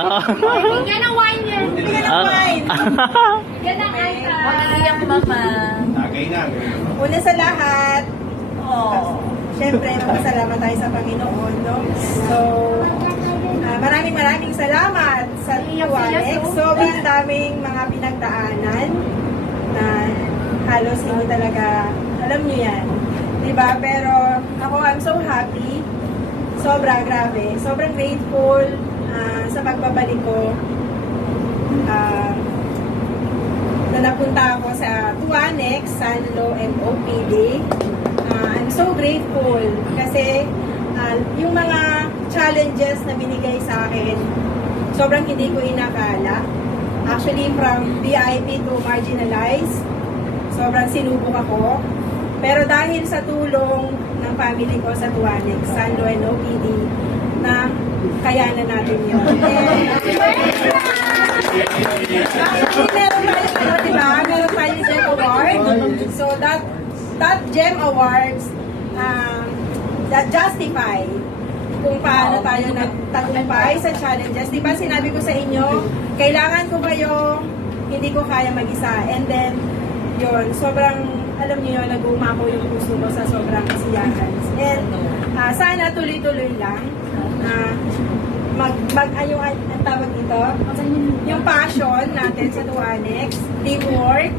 Bigyan ng wine yan. Bigyan ng wine. Bigyan ng ice. Iyak, mama. Una sa lahat, syempre, magpasalamat tayo sa Panginoon, no? So, maraming salamat sa Tuwanex. Sobrang daming mga pinagdaanan na halos hindi talaga, alam niyo yan. Diba? Pero ako, I'm so happy. Sobra, grabe. Sobrang grateful sa pagbabalik ko. Na napunta ako sa Tuwanex, Sanlo MOPD. I'm so grateful kasi yung mga challenges na binigay sa akin, sobrang hindi ko inakala. Actually, from VIP to marginalized, sobrang sinubok ako. Pero dahil sa tulong ng family ko sa Tuwanex, Sanlo MOPD, na kayanan natin yun. Meron tayo, diba? Meron tayo GEM Award. So that GEM Awards that justify kung paano tayo nagtagumpay sa challenges. Diba sinabi ko sa inyo, kailangan ko kayo, hindi ko kaya mag-isa. And then, yun, sobrang, alam niyo yun, nag-umako yung puso ko sa sobrang kasiyahan. And sana tuloy-tuloy lang. Ang tawag dito, yung passion natin sa Tuwanex, teamwork,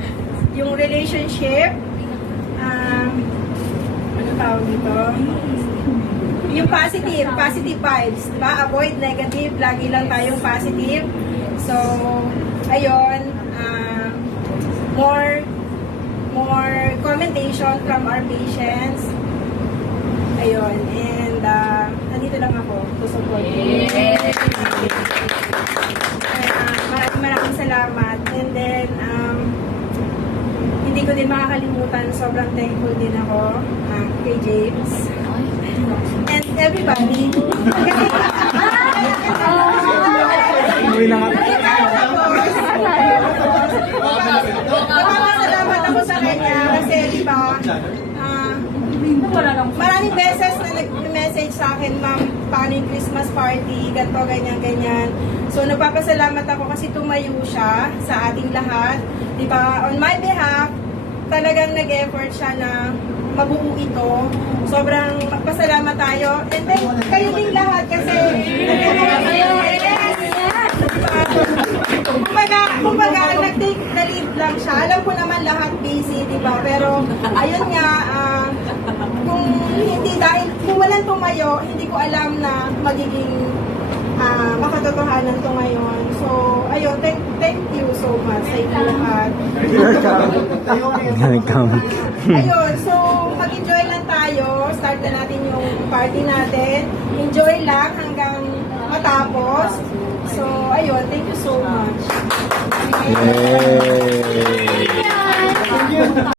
yung relationship, ano tawag dito, yung positive vibes, diba? Avoid negative, lagi lang tayong positive. So, ayun, more commentation from our patients. Ayun, and nandito lang ako to support you. Maraming salamat. And then, hindi ko din makakalimutan, sobrang thankful din ako kay James. And everybody. Salamat ako sa kanya kasi diba, maraming beses na nag-message sa akin, ma'am, paano yung Christmas party, ganito, ganyan. So, nagpapasalamat ako kasi tumayo siya sa ating lahat. Diba, on my behalf, talagang nag-effort siya na mabuo ito. Sobrang magpasalamat tayo. And then, kayo din lahat kasi kumbaga, nag-take the lead lang siya. Alam ko naman lahat busy, diba? Pero, ayun nga, kung walang tumayo, hindi ko alam na magiging makatotohanan to ngayon. So, ayun, thank you so much sa inyo lahat. Ayun, so, mag-enjoy lang tayo. Start na natin yung party natin. Enjoy lang hanggang matapos. So, ayun, thank you so much. Yay!